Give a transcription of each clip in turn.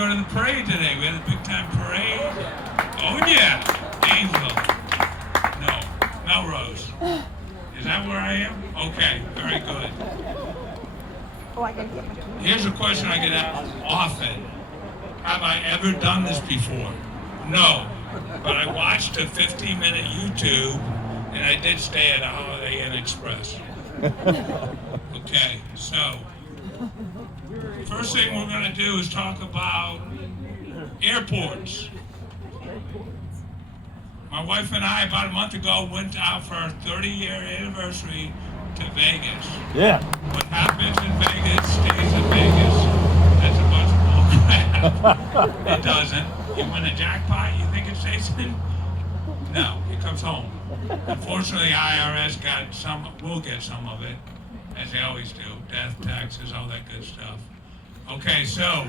go to the parade today. We had a big time parade. Oh yeah, Gainesville. No, Melrose. Is that where I am? Okay, very good. Oh, I gotta get my keys. Here's a question I get asked often. Have I ever done this before? No, but I watched a 15-minute YouTube, and I did stay at a Holiday Inn Express. Okay, so first thing we're going to do is talk about airports. My wife and I, about a month ago, went out for our 30-year anniversary to Vegas. Yeah. What happens in Vegas stays in Vegas. That's a bunch of bullcrap. It doesn't. You win a jackpot, you think it stays in? No, it comes home. Unfortunately, IRS will get some of it, as they always do. Death, taxes, all that good stuff. Okay, so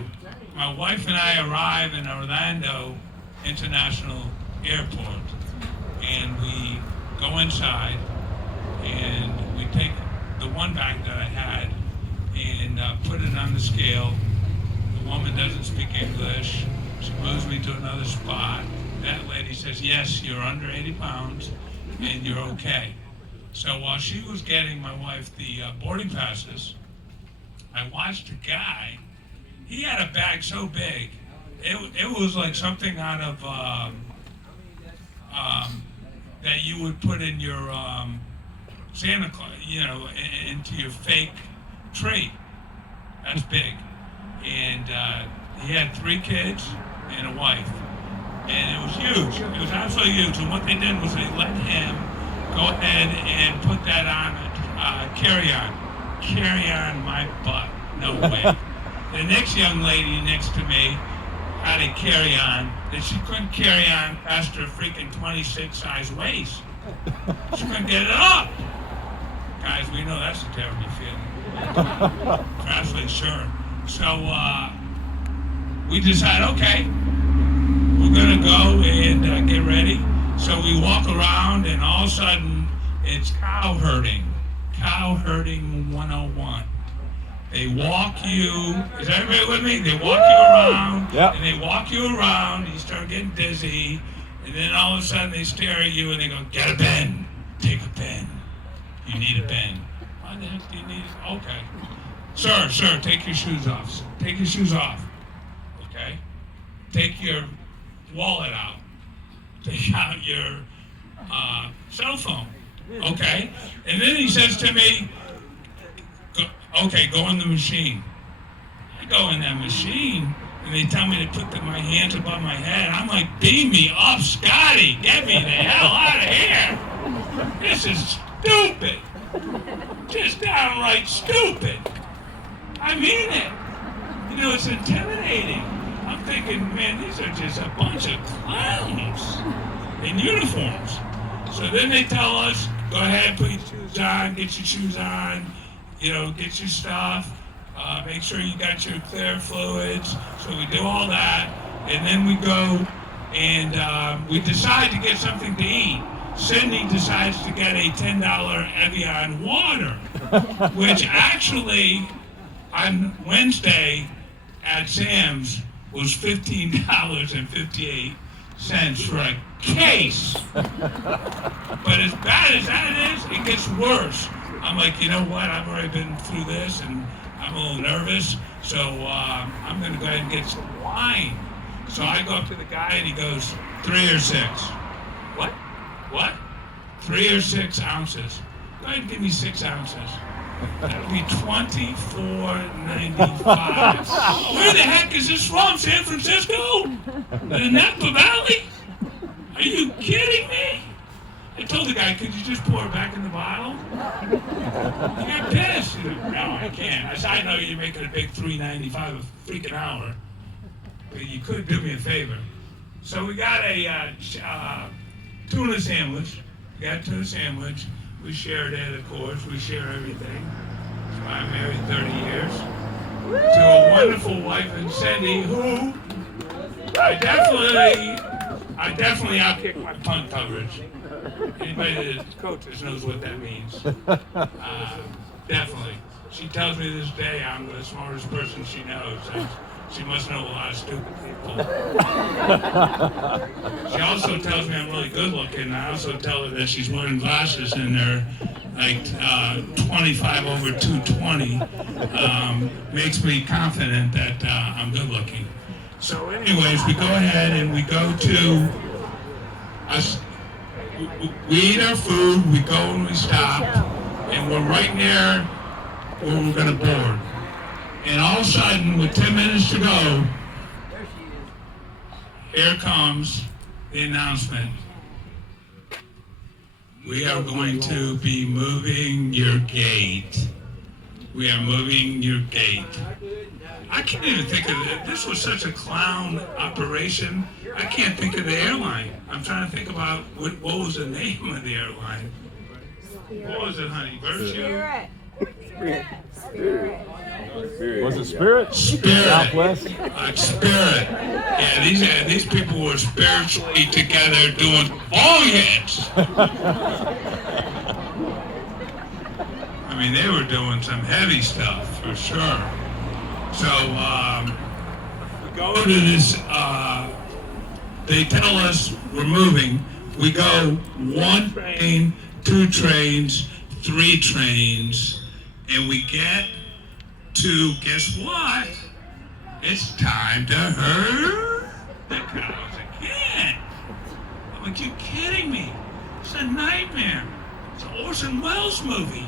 my wife and I arrive in Orlando International Airport, and we go inside, and we take the one bag that I had and put it on the scale. The woman doesn't speak English. She moves me to another spot. That lady says, yes, you're under 80 pounds and you're okay. So while she was getting my wife the boarding passes, I watched a guy. He had a bag so big, it was like something out of that you would put in your Santa Claus, into your fake tree. That's big. And he had 3 kids and a wife. And it was huge. It was absolutely huge. And what they did was they let him go ahead and put that on carry-on. Carry-on my butt. No way. The next young lady next to me had a carry-on that she couldn't carry on past her freaking 26 size waist. She couldn't get it up. Guys, we know that's a terrible feeling. Absolutely sure. So we decide, okay, we're gonna go and get ready. So we walk around, and all of a sudden, it's cow herding 101. They walk you, is everybody with me? They walk you around, Yep. and they walk you around, and you start getting dizzy, and then all of a sudden they stare at you and they go, get a pen, take a pen. You need a pen. Why the heck do you need it? Okay. Sir, take your shoes off. Take your shoes off. Okay? Take your wallet out. Take out your cell phone. Okay? And then he says to me, go in the machine. I go in that machine, and they tell me to put my hands above my head. I'm like, beam me up, Scotty. Get me the hell out of here. This is stupid. Just downright stupid. I mean it. It's intimidating. I'm thinking, man, these are just a bunch of clowns in uniforms. So then they tell us, go ahead, put your shoes on, get your shoes on, get your stuff, make sure you got your clear fluids. So we do all that, and then we go and we decide to get something to eat. Cindy decides to get a $10 Evian water, which actually on Wednesday at Sam's was $15.58 for a case. But as bad as that is, it gets worse. I'm like, you know what? I've already been through this, and I'm a little nervous, so I'm going to go ahead and get some wine. So I go up to the guy, and he goes, 3 or 6. What? 3 or 6 ounces. Go ahead and give me 6 ounces. That'll be $24.95. Where the heck is this from? San Francisco? The Napa Valley? Are you kidding me? I told the guy, could you just pour it back in the bottle? He got pissed. He goes, no, I can't. I said, I know you're making a big $3.95 a freaking hour, but you could do me a favor. So we got a tuna sandwich. We shared it, of course. We share everything. So I'm married 30 years to a wonderful wife in Cindy, who I definitely outkick my punt coverage. Anybody that coaches knows what that means. Definitely. She tells me this day I'm the smartest person she knows. She must know a lot of stupid people. She also tells me I'm really good looking. I also tell her that she's wearing glasses and they're like 25 over 220. Makes me confident that I'm good looking. So anyways, we go ahead and we go to us. We eat our food, we go and we stop, and we're right near where we're going to board. And all of a sudden, with 10 minutes to go, here comes the announcement. We are going to be moving your gate. We are moving your gate. I can't even think of it. This was such a clown operation. I can't think of the airline. I'm trying to think about what was the name of the airline. What was it, honey? Virtue? Spirit. Was it Spirit? Spirit. Southwest? Spirit. Yeah, these people were spiritually together doing bong hits. I mean, they were doing some heavy stuff for sure. So we go to this. They tell us we're moving. We go 1 train, 2 trains, 3 trains, and we get to, guess what? It's time to herd the cows again. I'm like, you kidding me? It's a nightmare. It's an Orson Welles movie.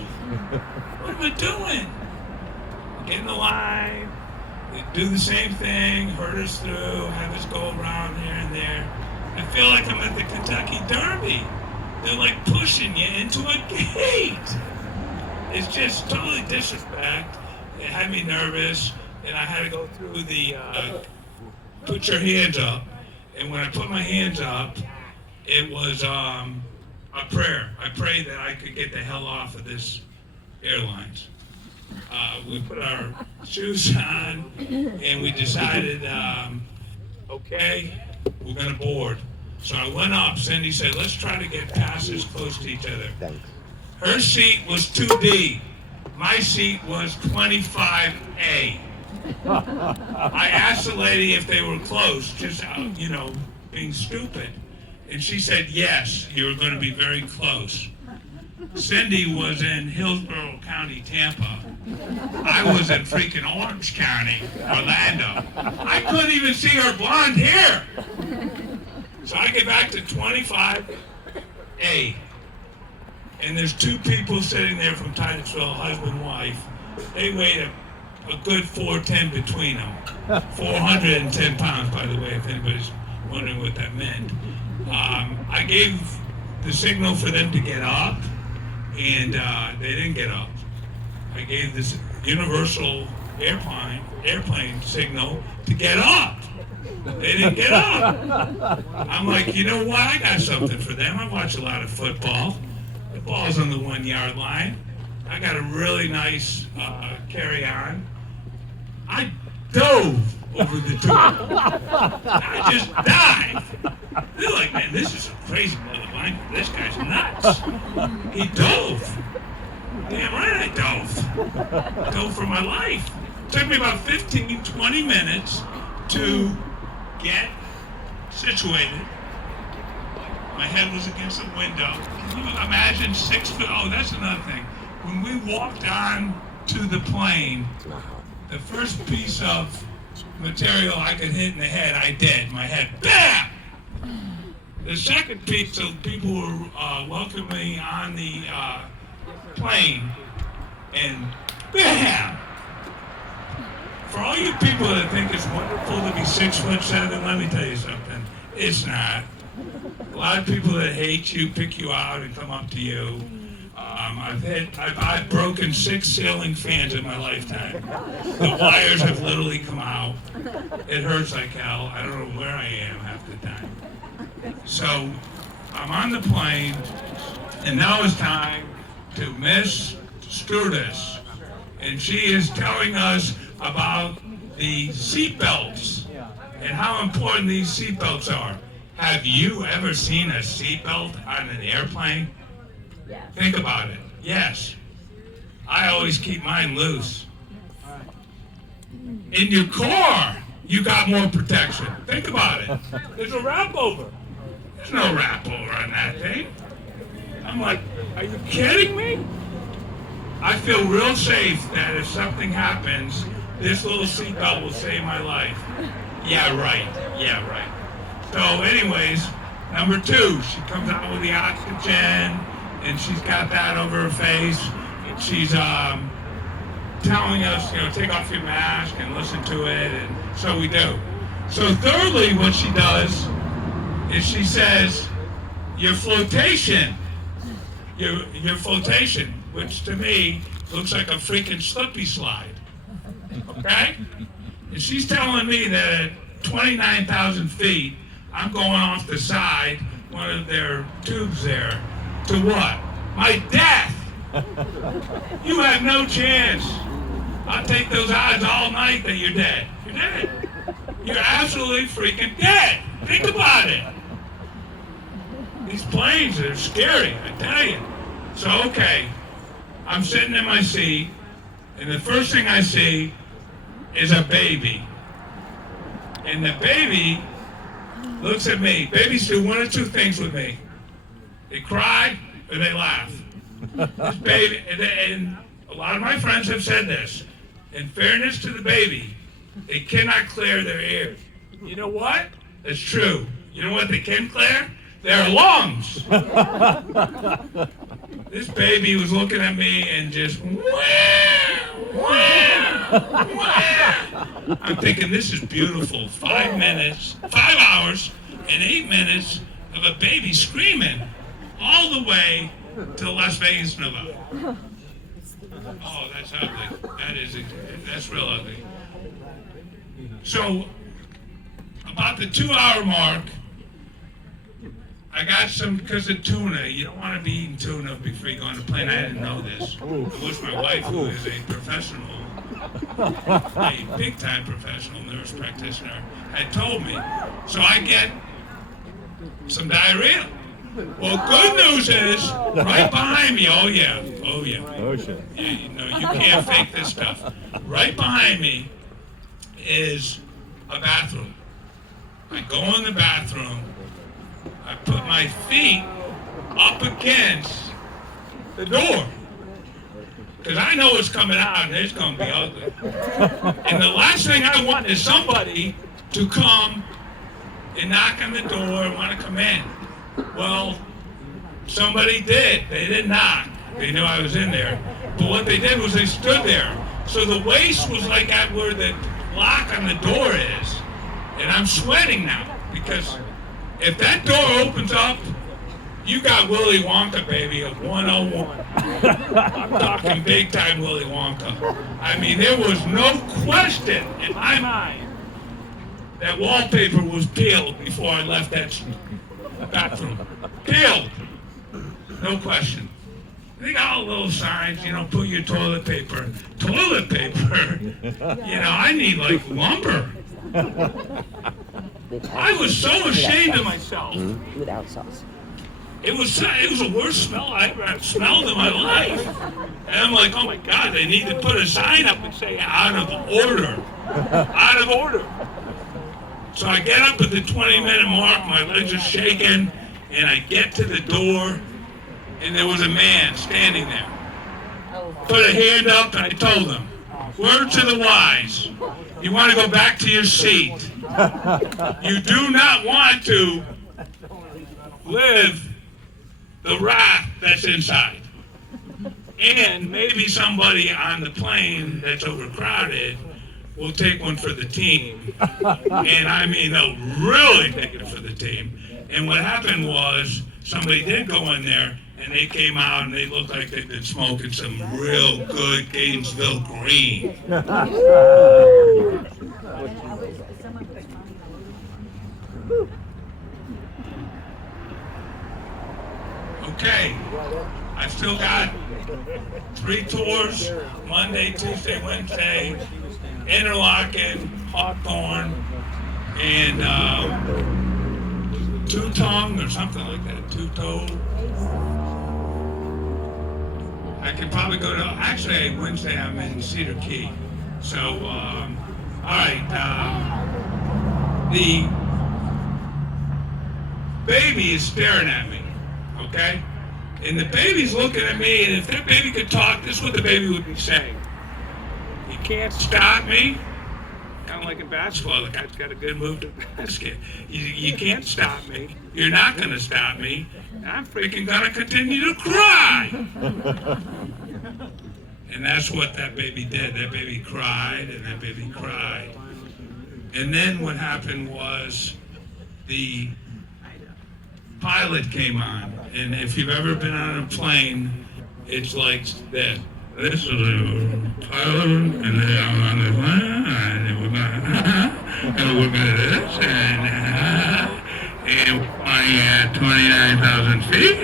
What am I doing? Get in the line. They do the same thing, herd us through, have us go around here and there. I feel like I'm at the Kentucky Derby. They're like pushing you into a gate. It's just totally disrespect. It had me nervous, and I had to go through the put your hands up. And when I put my hands up, it was a prayer. I prayed that I could get the hell off of this airlines. We put our shoes on, and we decided, okay, we're gonna board. So I went up. Cindy said, let's try to get passes close to each other. Thanks. Her seat was 2D. My seat was 25A. I asked the lady if they were close, just, being stupid. And she said, yes, you were going to be very close. Cindy was in Hillsborough County, Tampa. I was in freaking Orange County, Orlando. I couldn't even see her blonde hair. So I get back to 25A. And there's 2 people sitting there from Titusville, husband and wife. They weighed a good 410 between them. 410 pounds, by the way, if anybody's wondering what that meant. I gave the signal for them to get up, and they didn't get up. I gave this universal airplane signal to get up. They didn't get up. I'm like, you know what? I got something for them. I watch a lot of football. The ball's on the 1 yard line. I got a really nice carry-on. I dove over the door. I just dived. They're like, man, this is a crazy motherfucker. This guy's nuts. He dove. Damn right I dove. Dove for my life. Took me about 15, 20 minutes to get situated. My head was against the window. Can you imagine 6 foot? Oh, that's another thing. When we walked on to the plane, the first piece of material I could hit in the head, I did. My head, bam! The second piece of people were welcoming me on the plane, and bam! For all you people that think it's wonderful to be 6'7", let me tell you something. It's not. A lot of people that hate you pick you out and come up to you. I've broken 6 ceiling fans in my lifetime. The wires have literally come out. It hurts like hell. I don't know where I am half the time. So I'm on the plane, and now it's time to Miss Stewardess, and she is telling us about the seatbelts and how important these seatbelts are. Have you ever seen a seatbelt on an airplane? Yes. Think about it. Yes. I always keep mine loose. In your car, you got more protection. Think about it. There's a wrap over. There's no wrap over on that thing. I'm like, are you kidding me? I feel real safe that if something happens, this little seatbelt will save my life. Yeah, right. Yeah, right. So anyways, number 2, she comes out with the oxygen, and she's got that over her face. She's telling us, take off your mask and listen to it, and so we do. So thirdly, what she does is she says, your flotation, which to me looks like a freaking slippy slide. Okay? And she's telling me that at 29,000 feet, I'm going off the side, one of their tubes there, to what? My death! You have no chance. I'll take those odds all night that you're dead. You're dead. You're absolutely freaking dead. Think about it. These planes are scary, I tell you. So, okay, I'm sitting in my seat, and the first thing I see is a baby. And the baby looks at me. Babies do one of 2 things with me. They cry or they laugh. This baby, and a lot of my friends have said this. In fairness to the baby, they cannot clear their ears. You know what? It's true. You know what they can clear? Their lungs. This baby was looking at me and just wah, wah, wah. I'm thinking, this is beautiful. 5 hours and 8 minutes of a baby screaming all the way to Las Vegas, Nevada. Oh, that's ugly. That's real ugly. So, about the 2-hour mark, I got some, because of tuna. You don't want to be eating tuna before you go on the plane. I didn't know this. I wish my wife, who is a professional, a big-time professional nurse practitioner, had told me. So I get some diarrhea. Well, good news is, right behind me, oh yeah. Oh shit. You can't fake this stuff. Right behind me is a bathroom. I go in the bathroom, I put my feet up against the door. Because I know it's coming out and it's going to be ugly. And the last thing I want is somebody to come and knock on the door and want to come in. Well, somebody did. They didn't knock. They knew I was in there. But what they did was they stood there. So the waist was like at where the lock on the door is. And I'm sweating now because if that door opens up, you got Willy Wonka, baby, of 101. I'm talking big time Willy Wonka. I mean, there was no question in my mind that wallpaper was peeled before I left that bathroom. Peeled. No question. They got all little signs, put your toilet paper. Toilet paper? I need like lumber. I was so ashamed of myself. Without sauce. It was the worst smell I ever smelled in my life. And I'm like, oh my God, they need to put a sign up and say, out of order. Out of order. So I get up at the 20-minute mark, my legs are shaking, and I get to the door, and there was a man standing there. Put a hand up, and I told him, word to the wise, you want to go back to your seat. You do not want to live the wrath that's inside. And maybe somebody on the plane that's overcrowded will take one for the team. And I mean, they'll really take it for the team. And what happened was somebody did go in there and they came out and they looked like they'd been smoking some real good Gainesville green. Okay, I've still got 3 tours, Monday, Tuesday, Wednesday, Interlaken, Hawthorne, and Two-Tongue or something like that, Two-Toe. I could probably go to, actually Wednesday I'm in Cedar Key, so All right. The baby is staring at me, okay? And the baby's looking at me, and if that baby could talk, this is what the baby would be saying. You can't stop me. Kind of like in basketball, the guy's got a good move to the basket. You can't stop me. You're not going to stop me. I'm freaking going to continue to cry. And that's what that baby did. That baby cried, and that baby cried. And then what happened was the pilot came on. And if you've ever been on a plane, it's like this. This is a pilot, and then I'm on the plane, and we're going to this, and we're flying at 29,000 feet,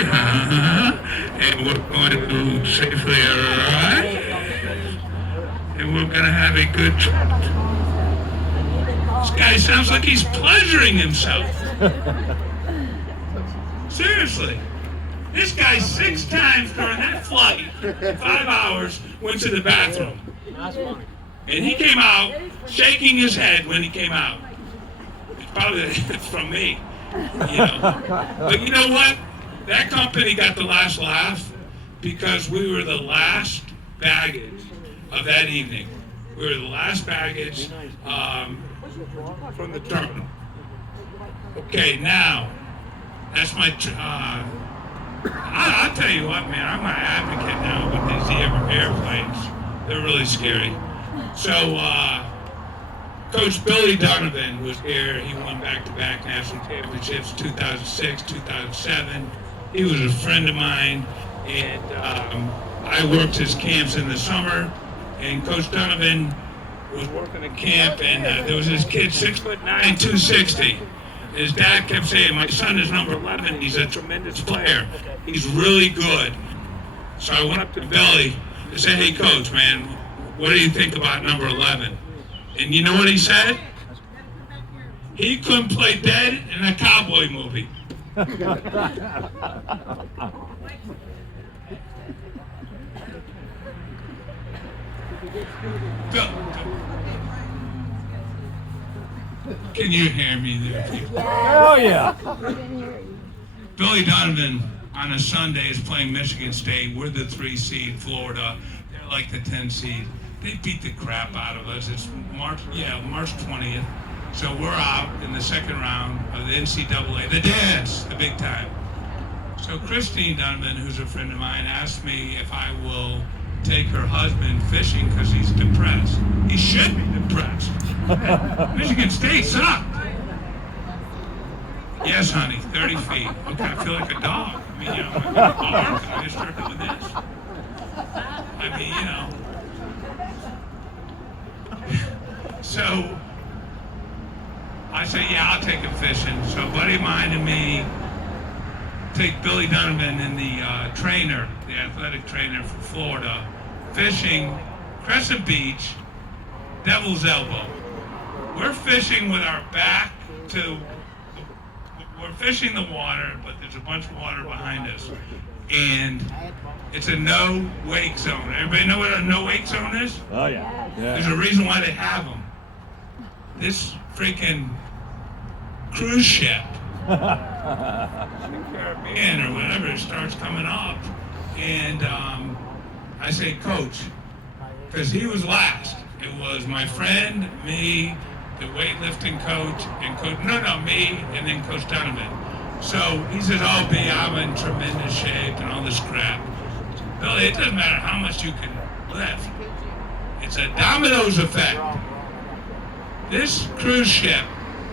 and we're going to safely arrive, and we're going to have a good trip. This guy sounds like he's pleasuring himself. Seriously. This guy 6 times during that flight, 5 hours, went to the bathroom. And he came out shaking his head when he came out. It's probably from me, you know. But you know what? That company got the last laugh because we were the last baggage of that evening. We were the last baggage from the terminal. Okay, now, that's my... I'll tell you what, man, I'm an advocate now with these airplanes. They're really scary. So, Coach Billy Donovan was here. He won back-to-back national championships, 2006, 2007. He was a friend of mine, and I worked his camps in the summer, and Coach Donovan was working a camp, and there was this kid, 6'9", 260. His dad kept saying, my son is number 11. He's a tremendous player. He's really good. So I went up to Billy and said, hey, Coach, man, what do you think about number 11? And you know what he said? He couldn't play dead in a cowboy movie. Can you hear me there, people? Oh, yeah. Billy Donovan on a Sunday is playing Michigan State. We're the 3 seed, Florida. They're like the 10 seed. They beat the crap out of us. It's March 20th. So we're out in the second round of the NCAA, the dance, the big time. So Christine Donovan, who's a friend of mine, asked me if I will take her husband fishing because he's depressed. He should be depressed. Michigan State sucked. Yes, honey, 30 feet. Okay, I feel like a dog. I mean, you know, I'm a dog. Can I just start doing this? I mean, you know. So I say, yeah, I'll take him fishing. So a buddy of mine and me take Billy Donovan and the trainer, the athletic trainer for Florida, fishing Crescent Beach, Devil's Elbow. We're fishing with our back to, we're fishing the water, but there's a bunch of water behind us. And it's a no-wake zone. Everybody know what a no-wake zone is? Oh, yeah. There's a reason why they have them. This freaking cruise ship, Caribbean or whatever, starts coming up. And I say, Coach, because he was last. It was my friend, me, the weightlifting coach, and me, and then Coach Donovan. So he says, oh, B, I'm in tremendous shape and all this crap. Billy, it doesn't matter how much you can lift. It's a dominoes effect. This cruise ship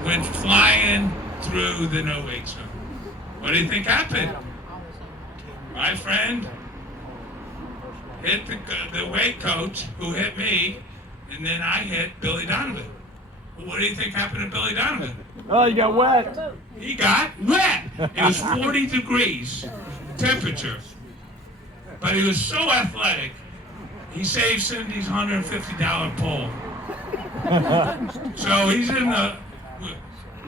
went flying through the no-wake zone. What do you think happened? My friend hit the weight coach who hit me, and then I hit Billy Donovan. Well, what do you think happened to Billy Donovan? Oh, you got wet. He got wet. It was 40 degrees temperature. But he was so athletic, he saved Cindy's $150 pole. So he's in the,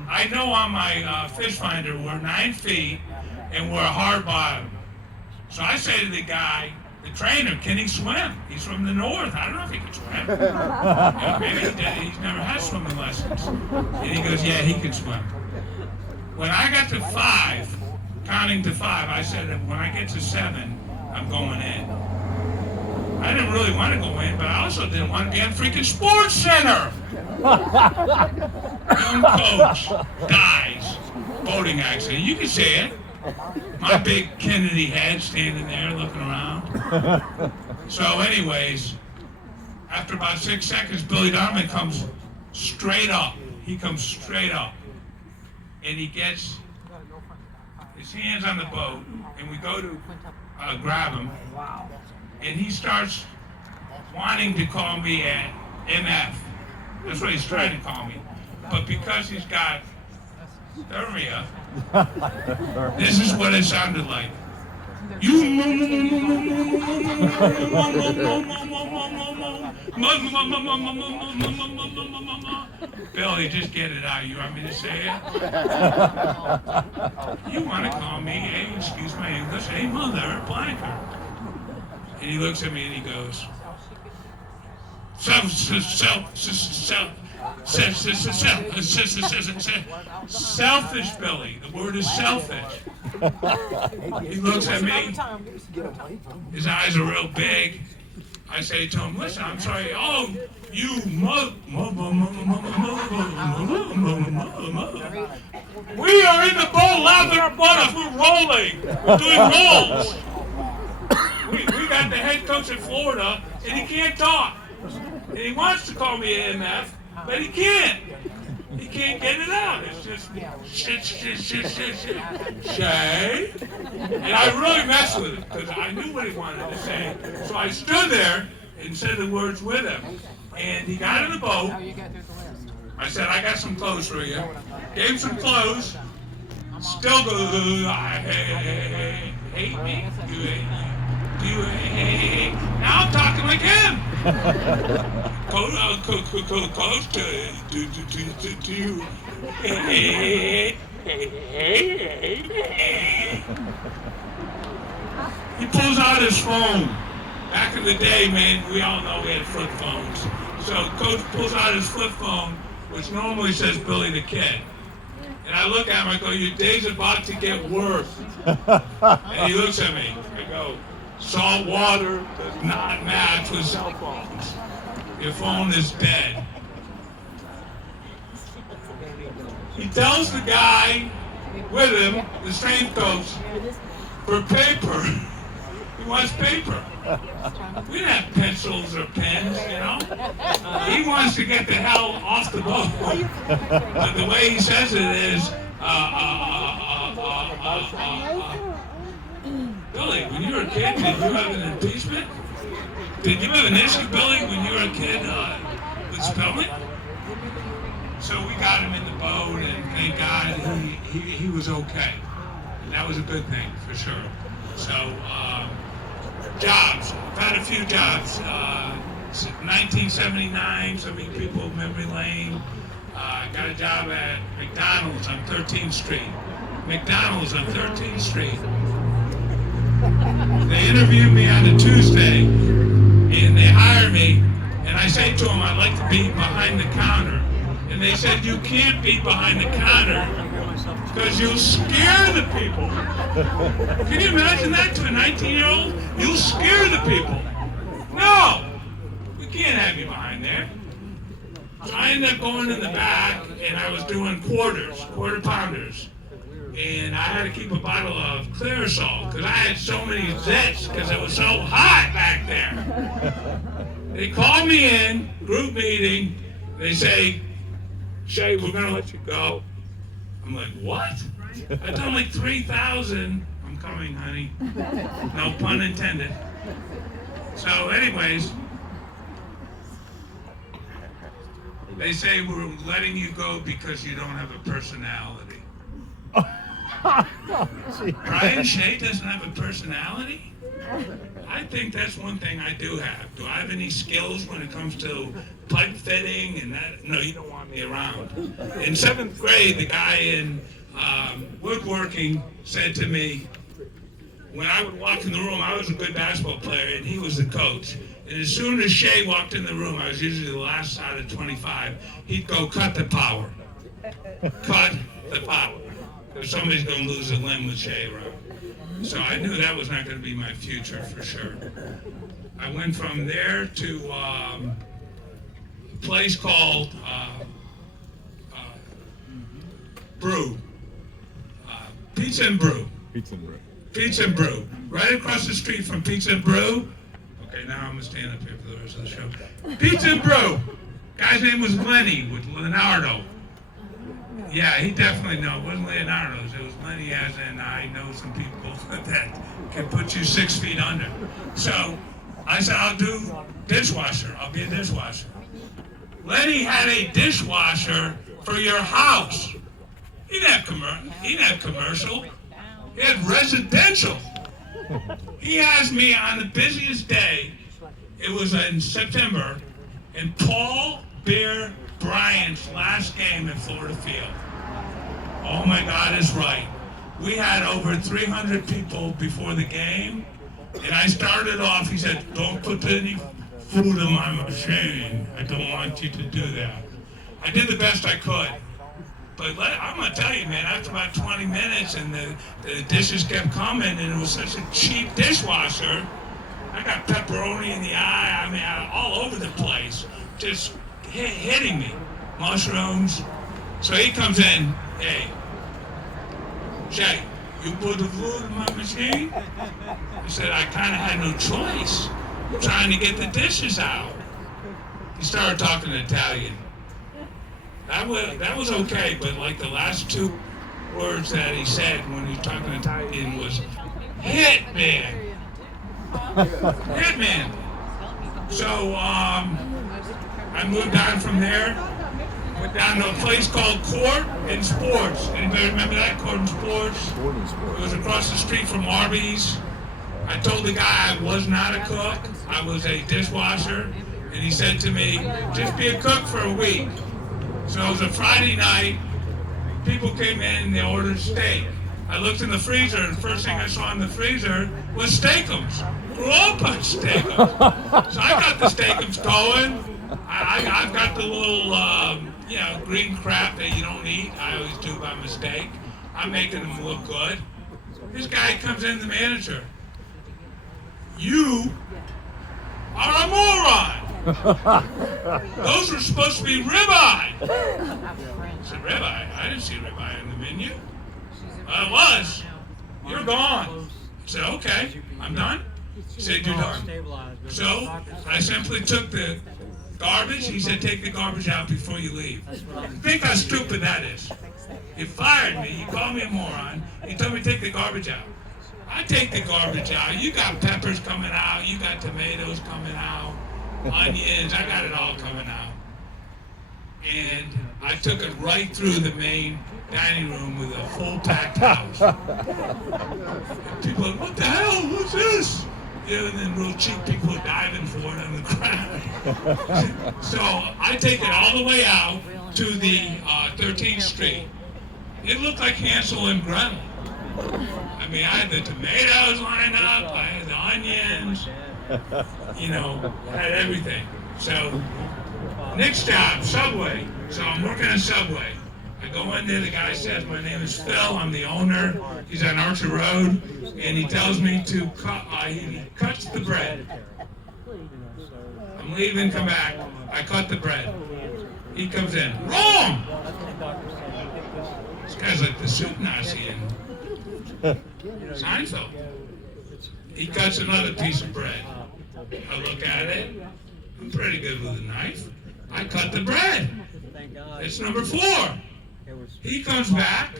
I know on my fish finder we're 9 feet and we're a hard bottom. So I say to the guy the trainer, can he swim? He's from the north. I don't know if he can swim. Yeah, maybe he did. He's never had swimming lessons. And he goes, yeah, he can swim. When I got to 5, counting to 5, I said, when I get to 7, I'm going in. I didn't really want to go in, but I also didn't want to be on freaking Sports Center. Young coach dies. Boating accident. You can see it. My big Kennedy head standing there looking around. So anyways, after about 6 seconds, Billy Donovan comes straight up. He comes straight up. And he gets his hands on the boat, and we go to grab him. And he starts wanting to call me an MF. That's what he's trying to call me. But because he's got thermia, this is what it sounded like. You Billy, just get it out. You want me to say it? You want to call me, hey, excuse my English, hey, mother, blanker. And he looks at me and he goes, selfish, Billy. The word is selfish. He looks at me. His eyes are real big. I say to him, listen, I'm sorry. Oh, you We are in the boat laughing our butt off. We're rolling. We're doing rolls. We got the head coach in Florida, and he can't talk. And he wants to call me an MF, but he can't. He can't get it out. It's just shit. Shea. And I really messed with it because I knew what he wanted to say. So I stood there and said the words with him. And he got in the boat. I said, I got some clothes for you. Gave him some clothes. Still goes, I hate me. You hate me. You hate me. Now I'm talking like him. Close to you. He pulls out his phone. Back in the day, man, we all know we had flip phones. So Coach pulls out his flip phone, which normally says Billy the Kid. And I look at him, I go, your day's about to get worse. And he looks at me. I go, salt water does not match with cell phones. Your phone is dead. He tells the guy with him, the same coach, for paper. He wants paper. We didn't have pencils or pens, you know. He wants to get the hell off the boat. But the way he says it is, Billy, when you were a kid, did you have an impeachment? Did you have an issue, Billy, when you were a kid with spelling? So we got him in the boat, and thank God he was okay. And that was a good thing, for sure. So, jobs. I've had a few jobs. 1979, some of you people, memory lane. Got a job at McDonald's on 13th Street. McDonald's on 13th Street. They interviewed me on a Tuesday, and they hired me, and I say to them, I'd like to be behind the counter. And they said, you can't be behind the counter because you'll scare the people. Can you imagine that to a 19-year-old? You'll scare the people. No, we can't have you behind there. So I ended up going in the back, and I was doing quarter pounders. And I had to keep a bottle of clear salt because I had so many zits because it was so hot back there. They called me in, group meeting. They say, Shea, we're going to let you go. I'm like, what? I done like 3,000. I'm coming, honey. No pun intended. So anyways, they say we're letting you go because you don't have a personality. Brian Shea doesn't have a personality? I think that's one thing I do have. Do I have any skills when it comes to pipe fitting and that? No, you don't want me around. In 7th grade, the guy in woodworking said to me, when I would walk in the room, I was a good basketball player, and he was the coach. And as soon as Shea walked in the room, I was usually the last out of 25, he'd go, cut the power. Cut the power. Because somebody's going to lose a limb with Shea around. So I knew that was not going to be my future for sure. I went from there to a place called Brew. Pizza and Brew. Pizza and bread. Pizza and Brew. Right across the street from Pizza and Brew. Okay, now I'm going to stand up here for the rest of the show. Pizza and Brew. Guy's name was Lenny with Leonardo. Yeah, he definitely knows. It wasn't Leonardo's. It was Lenny, as in I know some people that can put you 6 feet under. So I said, I'll do dishwasher. I'll be a dishwasher. Lenny had a dishwasher for your house. He didn't have commercial. He had residential. He has me on the busiest day. It was in September, and Paul Bear Bryant's last game at Florida Field. Oh my God is right. We had over 300 people before the game, and I started off, he said, don't put any food in my machine. I don't want you to do that. I did the best I could. But I'm going to tell you, man, after about 20 minutes and the dishes kept coming and it was such a cheap dishwasher, I got pepperoni in the eye, I mean, all over the place, just hitting me. Mushrooms. So he comes in, hey, Shea, you put the food in my machine? He said, I kind of had no choice. I'm trying to get the dishes out. He started talking Italian. That was okay, but like the last 2 words that he said when he was talking Italian was hitman. Hitman. So I moved on from there. Went down to a place called Court and Sports. Anybody remember that? Court and Sports? It was across the street from Arby's. I told the guy I was not a cook. I was a dishwasher. And he said to me, just be a cook for a week. So it was a Friday night. People came in and they ordered steak. I looked in the freezer, and the first thing I saw in the freezer was steakums. Grew up on steakums. So I got the steakums going. I've got the little, green crap that you don't eat. I always do by mistake. I'm making them look good. This guy comes in, the manager. You are a moron. Those were supposed to be ribeye. I said, ribeye? I didn't see ribeye on the menu. Well, it was. You're gone. I said, okay, I'm done. He said, you're done. So I simply took the garbage. He said, take the garbage out before you leave. Think how stupid that is. He fired me. He called me a moron. He told me to take the garbage out. I take the garbage out. You got peppers coming out. You got tomatoes coming out. Onions. I got it all coming out. And I took it right through the main dining room with a full packed house. And people are like, what the hell? What's this? And then real cheap people are diving for it on the ground. So I take it all the way out to the 13th Street. It looked like Hansel and Gretel. I mean, I had the tomatoes lined up, I had the onions, I had everything. So, next job, Subway. So I'm working at Subway. I go in there, the guy says, my name is Phil, I'm the owner. He's on Archer Road, and he tells me to cut, he cuts the bread. I'm leaving, come back. I cut the bread. He comes in, wrong! This guy's like the soup Nazi in Seinfeld. He cuts another piece of bread. I look at it. I'm pretty good with a knife. I cut the bread. It's number 4. He comes back.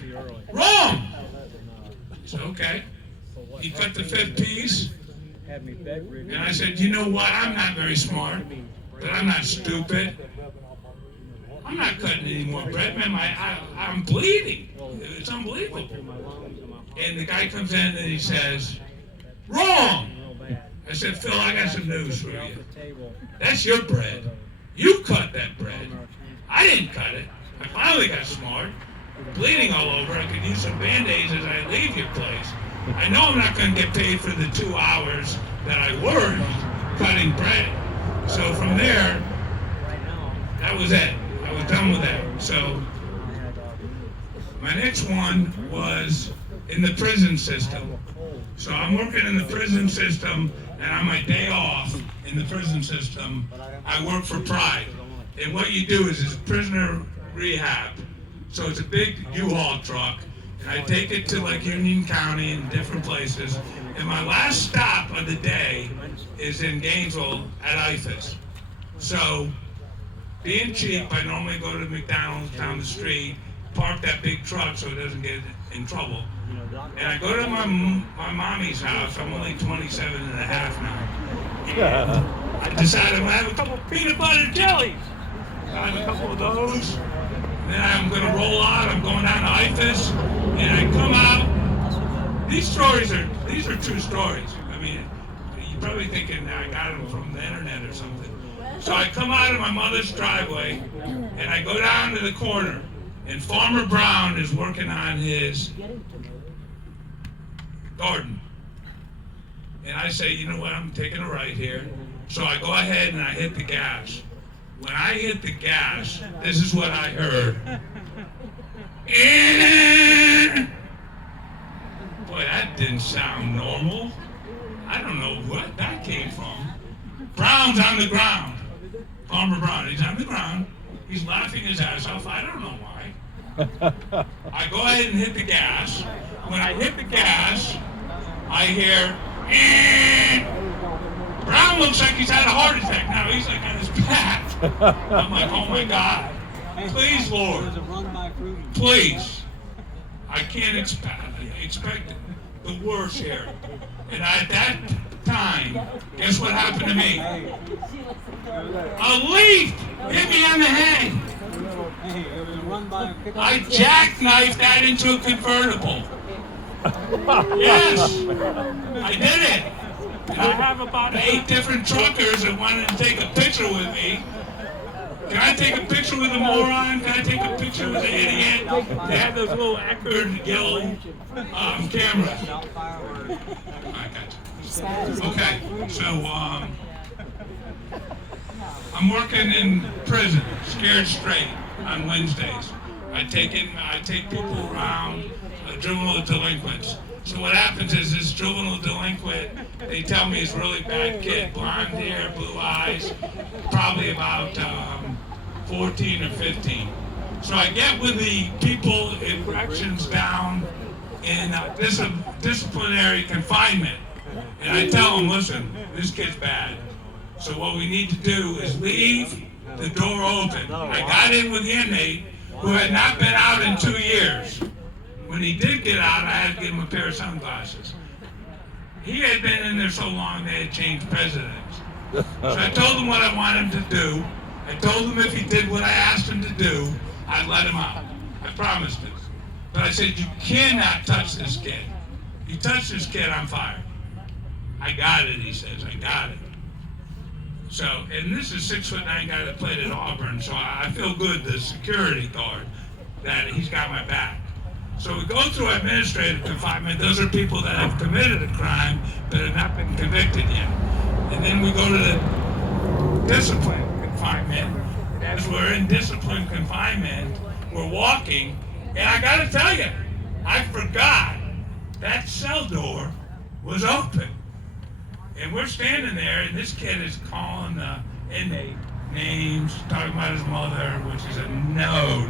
Wrong. It's okay. He cut the 5th piece. And I said, you know what? I'm not very smart, but I'm not stupid. I'm not cutting any more bread, man. I'm bleeding. It's unbelievable. And the guy comes in and he says, wrong. I said, Phil, I got some news for you. That's your bread. You cut that bread. I didn't cut it. I finally got smart. Bleeding all over. I could use some Band-Aids as I leave your place. I know I'm not going to get paid for the 2 hours that I worked cutting bread. So from there, that was it. I was done with that. So my next one was in the prison system. So I'm working in the prison system, and on my day off in the prison system, I work for Pride. And what you do is it's prisoner rehab. So it's a big U-Haul truck, and I take it to like Union County and different places. And my last stop of the day is in Gainesville at IFAS. So being cheap, I normally go to McDonald's down the street, park that big truck so it doesn't get in trouble. And I go to my mommy's house. I'm only 27 and a half now. And I decided I'm going to have a couple of peanut butter jellies. I have a couple of those. And then I'm going to roll out. I'm going down to IFAS. And I come out. These are true stories. I mean, you're probably thinking I got them from the internet or something. So I come out of my mother's driveway, and I go down to the corner, and Farmer Brown is working on his garden. And I say, you know what, I'm taking a right here. So I go ahead and I hit the gas. When I hit the gas, this is what I heard. Boy, that didn't sound normal. I don't know what that came from. Brown's on the ground. Farmer Brown, he's on the ground. He's laughing his ass off. I don't know why. I go ahead and hit the gas. When I hit the gas, I hear, Brown looks like he's had a heart attack. Now he's like on his back. I'm like, oh my God. Please, Lord. Please. I can't expect the worst here. And at that time, guess what happened to me? A leaf hit me on the head. I jackknifed that into a convertible. Yes, I did it. And I have about 8 different truckers that wanted to take a picture with me. Can I take a picture with a moron? Can I take a picture with an idiot? They have those little Eckerd yellow cameras. I got you. Okay, so I'm working in prison, scared straight, on Wednesdays. I take people around, juvenile delinquents. So what happens is this juvenile delinquent, they tell me he's a really bad kid, blonde hair, blue eyes, probably about 14 or 15. So I get with the people in corrections down in disciplinary confinement, and I tell them, listen, this kid's bad. So what we need to do is leave the door open. I got in with the inmate who had not been out in 2 years. When he did get out, I had to give him a pair of sunglasses. He had been in there so long they had changed presidents. So I told him what I wanted him to do. I told him if he did what I asked him to do, I'd let him out. I promised it. But I said, you cannot touch this kid. You touch this kid, I'm fired. I got it, he says, I got it. So, and this is 6'9" guy that played at Auburn, so I feel good, the security guard, that he's got my back. So we go through administrative confinement. Those are people that have committed a crime but have not been convicted yet. And then we go to the discipline confinement. And as we're in discipline confinement, we're walking, and I gotta tell you, I forgot that cell door was open. And we're standing there, and this kid is calling the inmate names, talking about his mother, which is a no.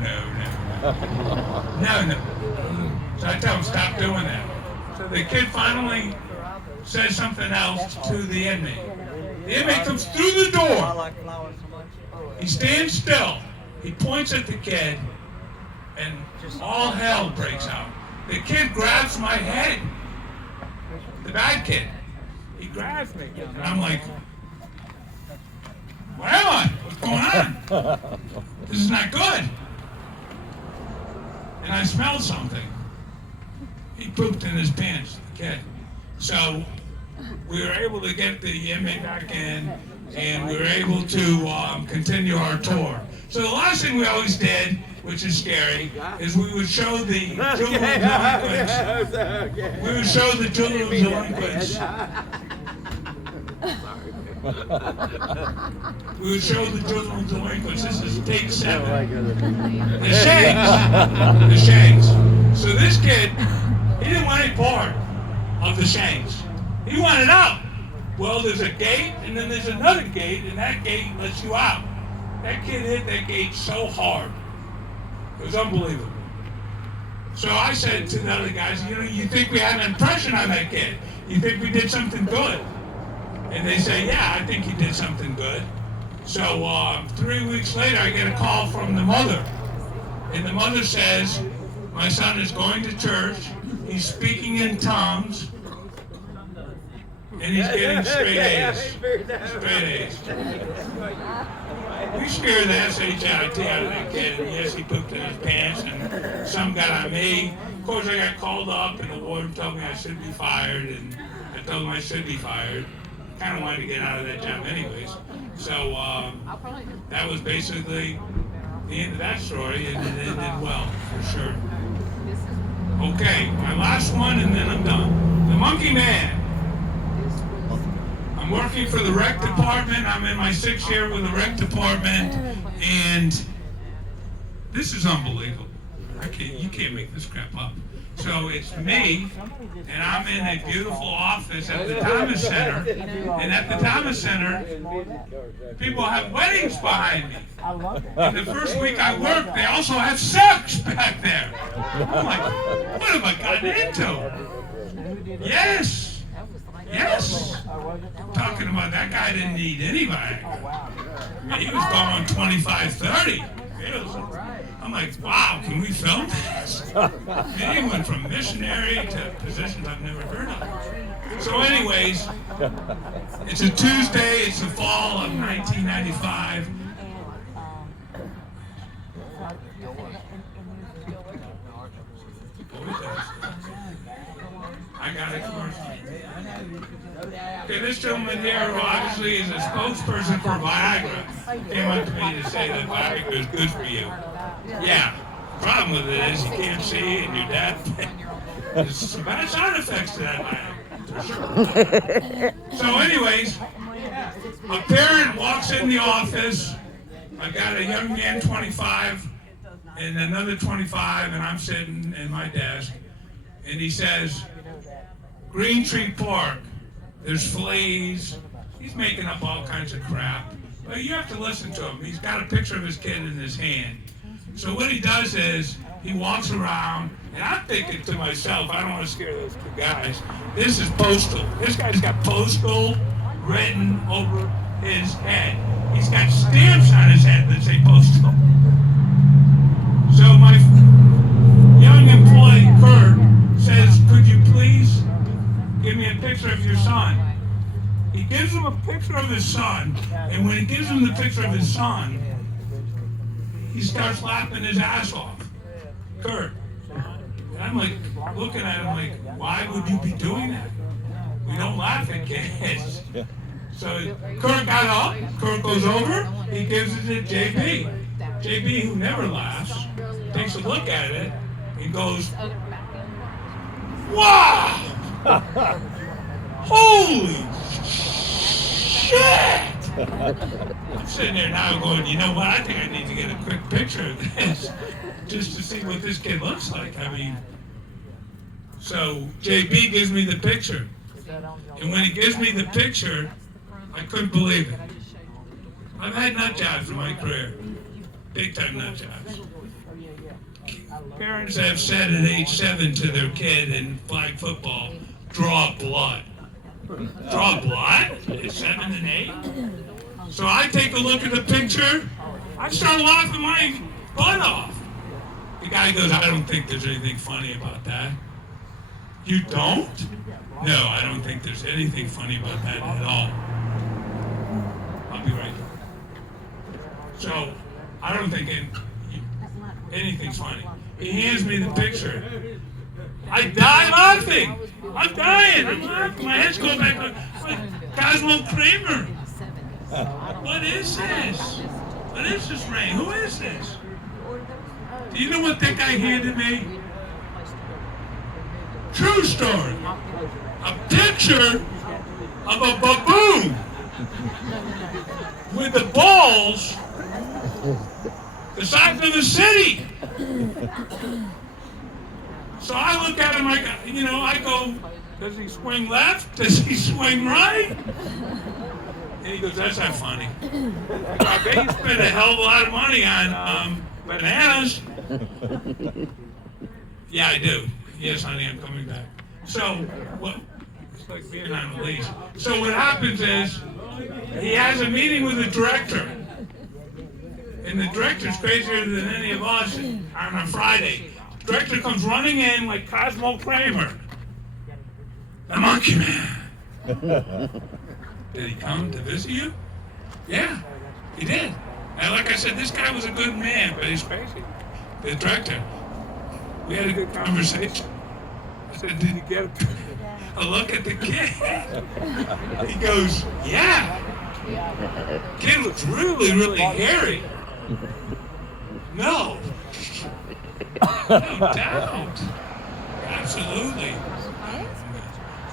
So I tell him, stop doing that. So the kid finally says something else to the inmate. The inmate comes through the door. He stands still. He points at the kid, and all hell breaks out. The kid grabs my head. The bad kid. He grabs me. And I'm like, where am I? What's going on? This is not good. And I smelled something. He pooped in his pants, the kid. So we were able to get the inmate back in, and we were able to continue our tour. So the last thing we always did which is scary, is we would show the juvenile delinquents. We would show the juvenile delinquents. We would show the juvenile delinquents. This is take 7. The Shanks. The Shanks. So this kid, he didn't want any part of the Shanks. He wanted out. Well, there's a gate, and then there's another gate, and that gate lets you out. That kid hit that gate so hard. It was unbelievable. So I said to the other guys, you think we had an impression on that kid? You think we did something good? And they say, yeah, I think he did something good. So 3 weeks later, I get a call from the mother. And the mother says, my son is going to church, he's speaking in tongues, and he's getting straight A's. Straight A's. We scared the SHIT out of that kid, and yes, he pooped in his pants, and some got on me. Of course, I got called up, and the warden told me I should be fired, and I told him I should be fired. Kind of wanted to get out of that job anyways. So that was basically the end of that story, and it ended well, for sure. Okay, my last one, and then I'm done. The Monkey Man. I'm working for the rec department. I'm in my 6th year with the rec department, and this is unbelievable. You can't make this crap up. So it's me, and I'm in a beautiful office at the Thomas Center, and at the Thomas Center, people have weddings behind me. And the first week I worked, they also had sex back there. I'm like, what have I gotten into? Yes. Talking about that guy didn't need anybody. He was going 25, 30. I'm like, wow, can we film this? He went from missionary to positions I've never heard of. So anyways, it's a Tuesday, it's the fall of 1995. I got a commercial. Okay, this gentleman here, who obviously is a spokesperson for Viagra, came up to me to say that Viagra is good for you. Yeah, the problem with it is you can't see and you're deaf. There's some bad side effects to that Viagra, for sure. So anyways, a parent walks in the office. I got a young man, 25, and another 25, and I'm sitting in my desk, and he says, Green Tree Park, there's fleas. He's making up all kinds of crap. But you have to listen to him. He's got a picture of his kid in his hand. So what he does is, he walks around, and I'm thinking to myself, I don't want to scare those two guys. This is postal. This guy's got postal written over his head. He's got stamps on his head that say postal. So my young employee, Kurt, says, could you please give me a picture of your son? He gives him a picture of his son, and when he gives him the picture of his son, he starts laughing his ass off. Kurt. And I'm like, looking at him like, why would you be doing that? We don't laugh at kids. So Kurt got up, Kurt goes over, he gives it to JB. JB, who never laughs, takes a look at it and goes, wow! Holy shit! I'm sitting there now going, you know what, I think I need to get a quick picture of this just to see what this kid looks like. I mean, so JB gives me the picture. And when he gives me the picture, I couldn't believe it. I've had nut jobs in my career. Big time nut jobs. Parents have said at age 7 to their kid in flag football, draw blood. Draw blood? At 7 and 8? So I take a look at the picture, I start laughing my butt off. The guy goes, I don't think there's anything funny about that. You don't? No, I don't think there's anything funny about that at all. I'll be right back. So, I don't think anything's funny. He hands me the picture. I die laughing. I'm dying. I'm laughing. My head's going back like Cosmo Kramer. What is this? What is this, Ray? Who is this? Do you know what that guy handed me? True story. A picture of a baboon with the balls the size of the city. So I look at him, I go, does he swing left? Does he swing right? And he goes, that's not funny. I bet you spent a hell of a lot of money on bananas. Yeah, I do. Yes, honey, I'm coming back. So, what? It's like being on a leash. So what happens is, he has a meeting with the director. And the director's crazier than any of us on a Friday. The director comes running in like Cosmo Kramer. The monkey man. Did he come to visit you? Yeah, he did. And like I said, this guy was a good man, but he's crazy. The director. We had a good conversation. I said, did you get a look at the kid? He goes, yeah. Kid looks really, really hairy. No. No doubt. Absolutely.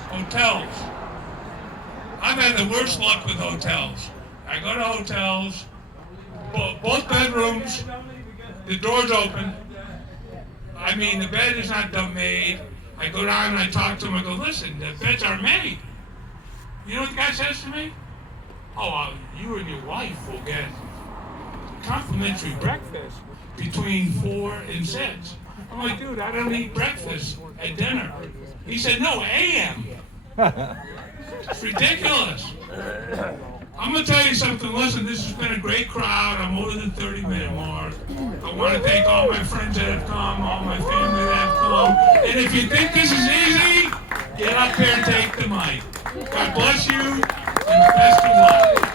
Hotels. I've had the worst luck with hotels. I go to hotels, both bedrooms, the door's open. I mean, the bed is not done made. I go down and I talk to him. I go, listen, the beds are made. You know what the guy says to me? Oh, you and your wife will get complimentary breakfast between 4 and 6. I'm like, dude, I don't eat breakfast at dinner. He said, no, AM. It's ridiculous. I'm going to tell you something. Listen, this has been a great crowd. I'm over the 30-minute mark. I want to thank all my friends that have come, all my family that have come. And if you think this is easy, get up there and take the mic. God bless you, and best of luck.